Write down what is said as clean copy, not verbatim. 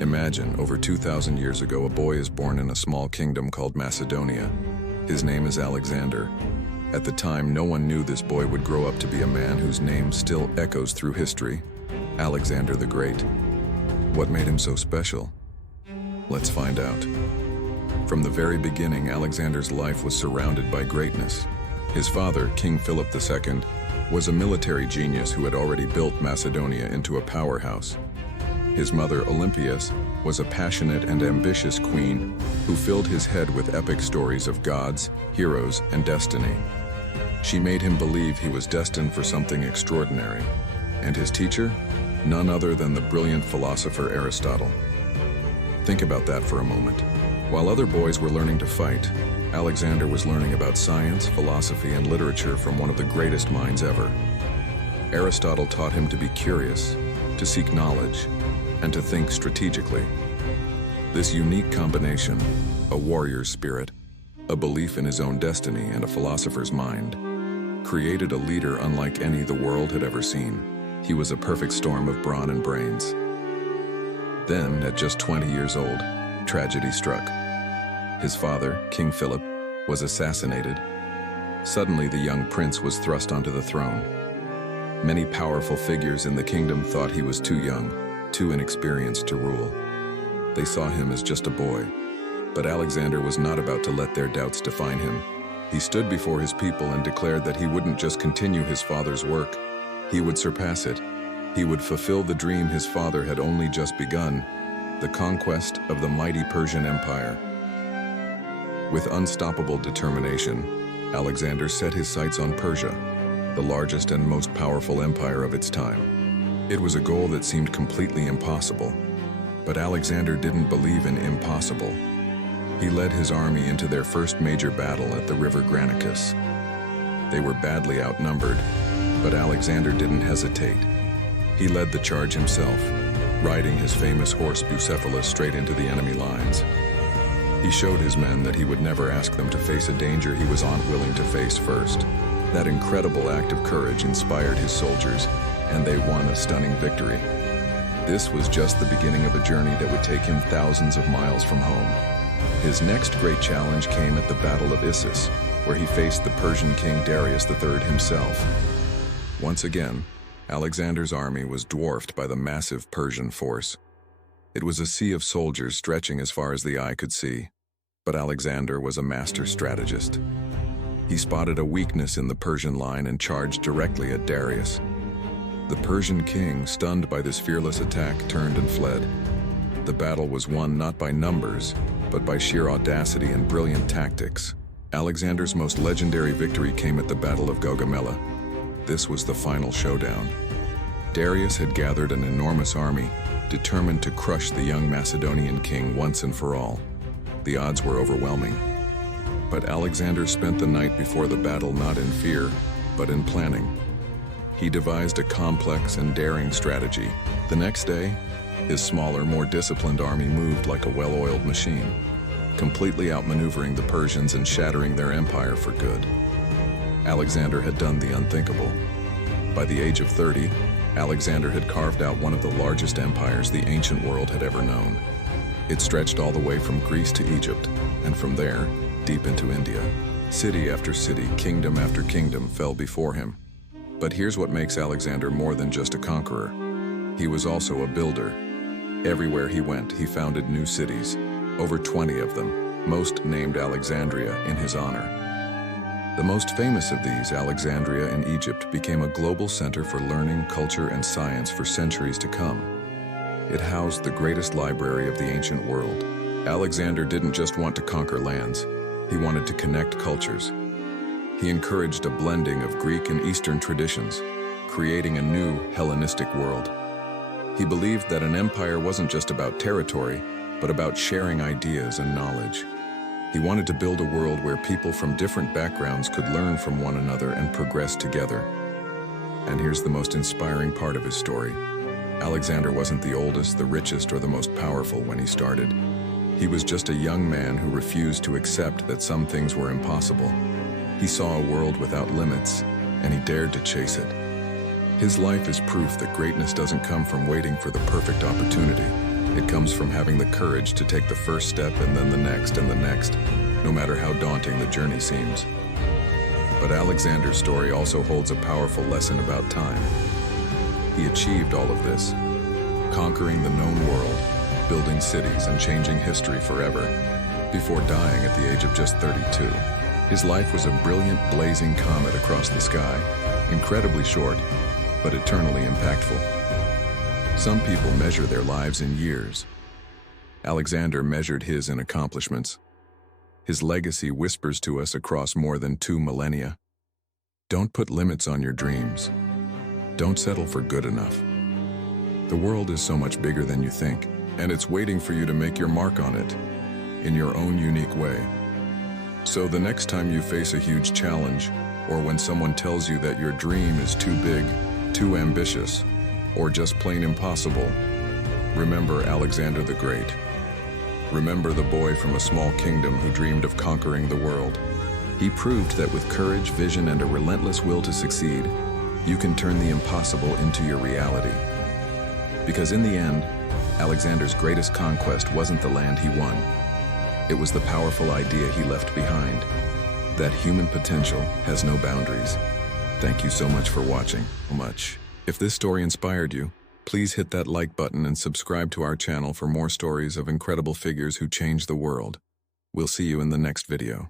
Imagine, over 2,000 years ago, a boy is born in a small kingdom called Macedonia. His name is Alexander. At the time, no one knew this boy would grow up to be a man whose name still echoes through history, Alexander the Great. What made him so special? Let's find out. From the very beginning, Alexander's life was surrounded by greatness. His father, King Philip II, was a military genius who had already built Macedonia into a powerhouse. His mother, Olympias, was a passionate and ambitious queen who filled his head with epic stories of gods, heroes, and destiny. She made him believe he was destined for something extraordinary. And his teacher? None other than the brilliant philosopher Aristotle. Think about that for a moment. While other boys were learning to fight, Alexander was learning about science, philosophy, and literature from one of the greatest minds ever. Aristotle taught him to be curious, to seek knowledge, and to think strategically. This unique combination, a warrior's spirit, a belief in his own destiny, and a philosopher's mind, created a leader unlike any the world had ever seen. He was a perfect storm of brawn and brains. Then, at just 20 years old, tragedy struck. His father, King Philip, was assassinated. Suddenly, the young prince was thrust onto the throne. Many powerful figures in the kingdom thought he was too young, too inexperienced to rule. They saw him as just a boy. But Alexander was not about to let their doubts define him. He stood before his people and declared that he wouldn't just continue his father's work, he would surpass it. He would fulfill the dream his father had only just begun, the conquest of the mighty Persian Empire. With unstoppable determination, Alexander set his sights on Persia, the largest and most powerful empire of its time. It was a goal that seemed completely impossible, but Alexander didn't believe in impossible. He led his army into their first major battle at the river Granicus. They were badly outnumbered, but Alexander didn't hesitate. He led the charge himself, riding his famous horse Bucephalus straight into the enemy lines. He showed his men that he would never ask them to face a danger he was unwilling to face first. That incredible act of courage inspired his soldiers, and they won a stunning victory. This was just the beginning of a journey that would take him thousands of miles from home. His next great challenge came at the Battle of Issus, where he faced the Persian king Darius III himself. Once again, Alexander's army was dwarfed by the massive Persian force. It was a sea of soldiers stretching as far as the eye could see, but Alexander was a master strategist. He spotted a weakness in the Persian line and charged directly at Darius. The Persian king, stunned by this fearless attack, turned and fled. The battle was won not by numbers, but by sheer audacity and brilliant tactics. Alexander's most legendary victory came at the Battle of Gaugamela. This was the final showdown. Darius had gathered an enormous army, determined to crush the young Macedonian king once and for all. The odds were overwhelming. But Alexander spent the night before the battle not in fear, but in planning. He devised a complex and daring strategy. The next day, his smaller, more disciplined army moved like a well-oiled machine, completely outmaneuvering the Persians and shattering their empire for good. Alexander had done the unthinkable. By the age of 30, Alexander had carved out one of the largest empires the ancient world had ever known. It stretched all the way from Greece to Egypt, and from there, deep into India. City after city, kingdom after kingdom fell before him. But here's what makes Alexander more than just a conqueror. He was also a builder. Everywhere he went, he founded new cities, over 20 of them, most named Alexandria in his honor. The most famous of these, Alexandria in Egypt, became a global center for learning, culture, and science for centuries to come. It housed the greatest library of the ancient world. Alexander didn't just want to conquer lands, he wanted to connect cultures. He encouraged a blending of Greek and Eastern traditions, creating a new Hellenistic world. He believed that an empire wasn't just about territory, but about sharing ideas and knowledge. He wanted to build a world where people from different backgrounds could learn from one another and progress together. And here's the most inspiring part of his story. Alexander wasn't the oldest, the richest, or the most powerful when he started. He was just a young man who refused to accept that some things were impossible. He saw a world without limits, and he dared to chase it. His life is proof that greatness doesn't come from waiting for the perfect opportunity. It comes from having the courage to take the first step and then the next and the next, no matter how daunting the journey seems. But Alexander's story also holds a powerful lesson about time. He achieved all of this, conquering the known world, building cities and changing history forever, before dying at the age of just 32. His life was a brilliant, blazing comet across the sky, incredibly short, but eternally impactful. Some people measure their lives in years. Alexander measured his in accomplishments. His legacy whispers to us across more than 2 millennia. Don't put limits on your dreams. Don't settle for good enough. The world is so much bigger than you think, and it's waiting for you to make your mark on it, in your own unique way. So the next time you face a huge challenge, or when someone tells you that your dream is too big, too ambitious, or just plain impossible, remember Alexander the Great. Remember the boy from a small kingdom who dreamed of conquering the world. He proved that with courage, vision, and a relentless will to succeed, you can turn the impossible into your reality. Because in the end, Alexander's greatest conquest wasn't the land he won. It was the powerful idea he left behind, that human potential has no boundaries. Thank you so much for watching. If this story inspired you, please hit that like button and subscribe to our channel for more stories of incredible figures who changed the world. We'll see you in the next video.